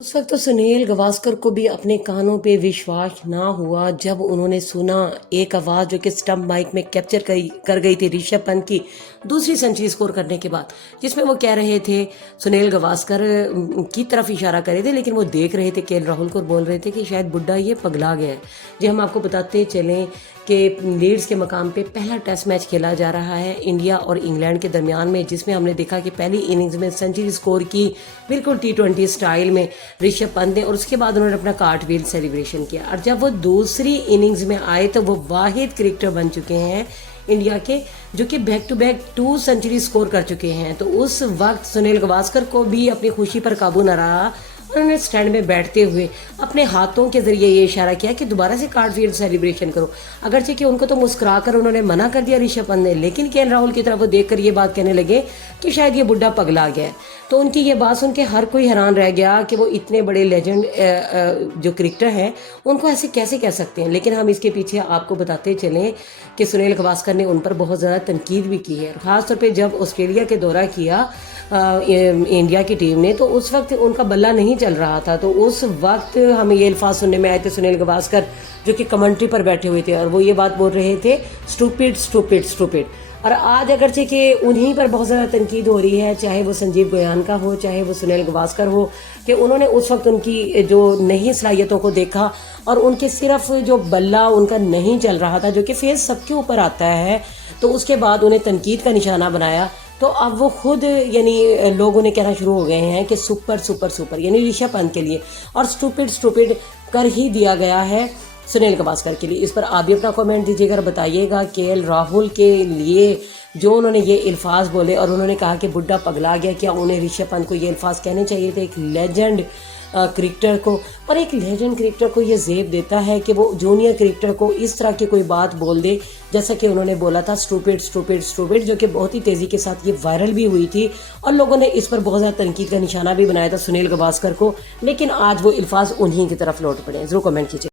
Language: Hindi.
उस वक्त तो सुनील गावस्कर को भी अपने कानों पे विश्वास ना हुआ जब उन्होंने सुना एक आवाज़ जो कि स्टंप माइक में कैप्चर कर गई थी ऋषभ पंत की दूसरी सेंचुरी स्कोर करने के बाद, जिसमें वो कह रहे थे सुनील गावस्कर की तरफ इशारा कर रहे थे, लेकिन वो देख रहे थे केएल राहुल को और बोल रहे थे कि शायद बुड्ढा ये पगला गया है। जी हम आपको बताते चलें कि लीड्स के मकाम पे पहला टेस्ट मैच खेला जा रहा है इंडिया और इंग्लैंड के दरमियान में, जिसमें हमने देखा कि पहली इनिंग्स में सेंचुरी स्कोर की बिल्कुल T20 स्टाइल में ऋषभ पंत ने, और उसके बाद उन्होंने अपना कार्टव्हील सेलिब्रेशन किया। और जब वो दूसरी इनिंग्स में आए तो वो वाहिद क्रिकेटर बन चुके हैं इंडिया के जो कि back to back 2 century score कर चुके हैं। तो उस वक्त सुनील गावस्कर को भी अपनी खुशी पर काबू न रहा, उन्होंने स्टैंड में बैठते हुए अपने हाथों के जरिए ये इशारा किया कि दोबारा से कार्टव्हील सेलिब्रेशन करो। अगरचे कि उनको तो मुस्कुराकर उन्होंने मना कर दिया ऋषभ पंत ने, लेकिन केएल राहुल की तरफ वो देखकर ये बात कहने लगे कि शायद ये बुड्ढा पगला गया है। तो उनकी ये बात सुन के हर कोई हैरान रह गया कि वो इतने बड़े लेजेंड जो क्रिकेटर हैं उनको ऐसे कैसे कह सकते हैं। लेकिन हम इसके पीछे आपको बताते चलें कि सुनील गावस्कर ने उन पर बहुत ज़्यादा तनकीद भी की है, ख़ासतौर पे जब ऑस्ट्रेलिया के दौरा किया इंडिया की टीम ने, तो उस वक्त उनका बल्ला नहीं चल रहा था। तो उस वक्त हमें ये अल्फाज सुनने में आए थे सुनील गावस्कर जो कि कमेंट्री पर बैठे हुए थे और वो ये बात बोल रहे थे स्टूपिड स्टूपिड स्टूपिड। और आज अगरचे कि उन्हीं पर बहुत ज़्यादा तनकीद हो रही है, चाहे वो संजीव गोयन का हो चाहे वो सुनील गावस्कर हो, कि उन्होंने उस वक्त उनकी जो नई सलाहियतों को देखा और उनके सिर्फ जो बल्ला उनका नहीं चल रहा था, जो कि फेस सबके ऊपर आता है, तो उसके बाद उन्हें तनकीद का निशाना बनाया। तो अब वो खुद यानी लोग उन्हें कहना शुरू हो गए हैं कि सुपर सुपर सुपर यानी ऋषभ पंत के लिए, और स्टूपिड स्टूपिड कर ही दिया गया है सुनील गावस्कर के लिए। इस पर आप भी अपना कमेंट दीजिएगा और बताइएगा केएल राहुल के लिए जो उन्होंने ये अल्फाज बोले और उन्होंने कहा कि बुड्ढा पगला गया, क्या उन्हें ऋषभ पंत को ये अल्फाज कहने चाहिए थे एक लेजेंड क्रिकेटर को। और एक लेजेंड क्रिकेटर को ये ज़ेब देता है कि वो जूनियर क्रिकेटर को इस तरह की कोई बात बोल दे, जैसा कि उन्होंने बोला था स्टूपिड स्टूपिड स्टूपिड, जो कि बहुत ही तेज़ी के साथ ये वायरल भी हुई थी और लोगों ने इस पर बहुत ज़्यादा तनकीद का निशाना भी बनाया था सुनील गावस्कर को। लेकिन आज वो अल्फाज उन्हीं की तरफ लौट पड़े हैं। ज़रूर कमेंट कीजिए।